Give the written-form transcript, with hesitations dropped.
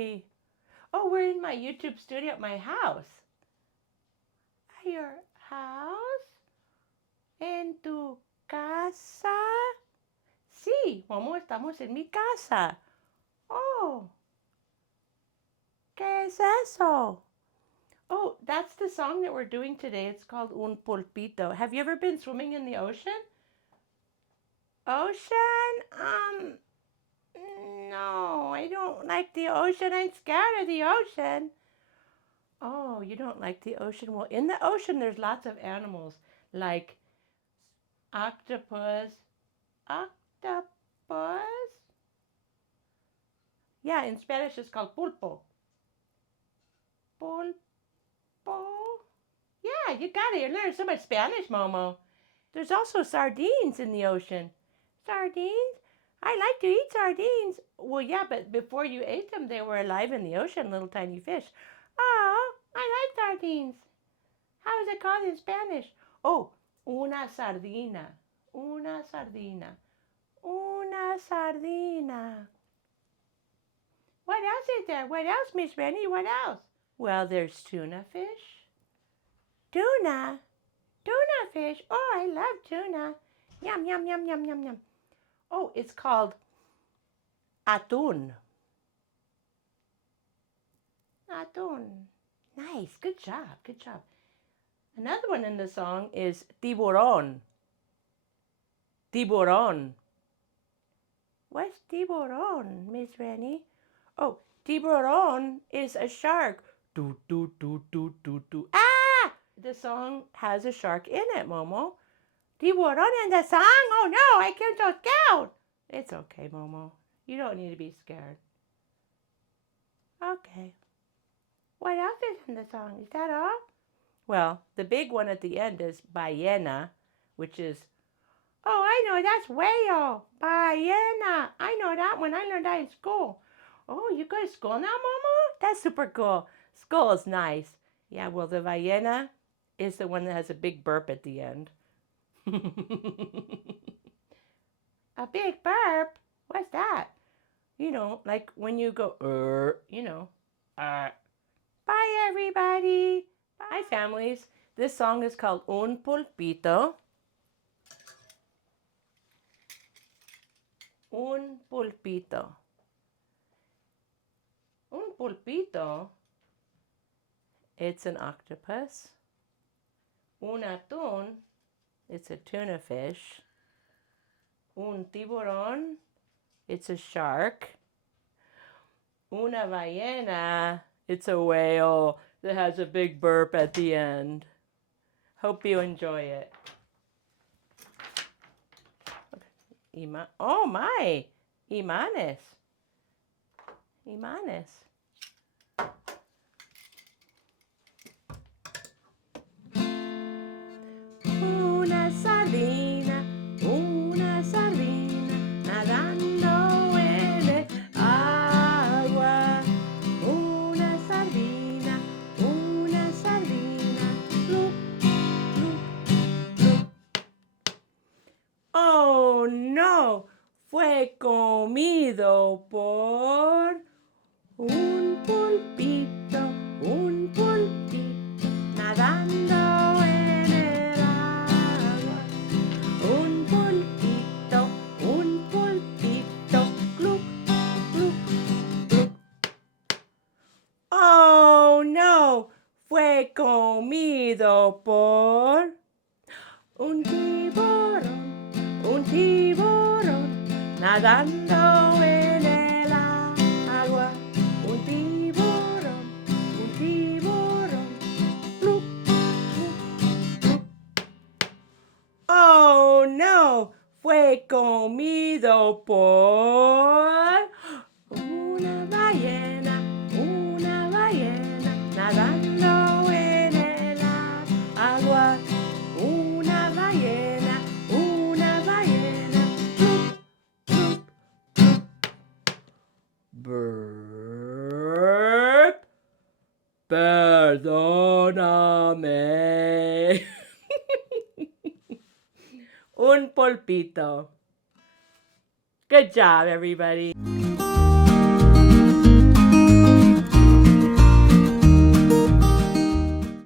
we? Oh, we're in my YouTube studio at my house. At your house? ¿En tu casa? Sí, Momo, estamos en mi casa. Oh, ¿qué es eso? Oh, that's the song that we're doing today. It's called Un Pulpito. Have you ever been swimming in the ocean? Ocean? No, I don't like the ocean. I'm scared of the ocean. Oh, you don't like the ocean? Well, in the ocean, there's lots of animals like octopus. Octopus? Yeah, in Spanish it's called pulpo. Pulpo? Yeah, you got it. You're learning so much Spanish, Momo. There's also sardines in the ocean. Sardines? I like to eat sardines. Well, yeah, but before you ate them, they were alive in the ocean, little tiny fish. Oh, I like sardines. How is it called in Spanish? Oh, una sardina. Una sardina. Una sardina. What else is there? What else, Miss Renny? What else? Well, there's tuna fish. Tuna? Tuna fish. Oh, I love tuna. Yum, yum, yum, yum, yum, yum. Oh, it's called atún. Atún. Nice. Good job. Good job. Another one in the song is tiburón. Tiburón. What's tiburón, Miss Renny? Oh, tiburón is a shark. Do, do, do, do, do, do. Ah! The song has a shark in it, Momo. Tiburón in the song? Oh no, I can't so scared. It's okay, Momo. You don't need to be scared. Okay. What else is in the song? Is that all? Well, the big one at the end is Ballena, which is, oh, I know, that's whale. Ballena. I know that one. I learned that in school. Oh, you go to school now, Momo? That's super cool. School is nice. Yeah, well, the ballena is the one that has a big burp at the end. A big burp? What's that? You know, like when you go, you know. Bye, everybody. Bye. Hi, families. This song is called Un Pulpito. Un pulpito. Un pulpito, it's an octopus. Un atún, it's a tuna fish. Un tiburón, it's a shark. Una ballena, it's a whale that has a big burp at the end. Hope you enjoy it. Oh my, imanes. Imanes. Una sardina, nadando en el agua. Una sardina, Glup, glup, glup. Oh no, fue comido por un pulpito, nadando en el agua. Un pulpito, glup, glup, glup. Oh no, fue comido por un tiburón, nadando en el agua. Un tiburón, glup, glup, glup. Oh no, fue comido por una ballena, nadando en el agua. Una ballena, glup, glup, glup. Burp. Perdóname. Un pulpito. Good job, everybody.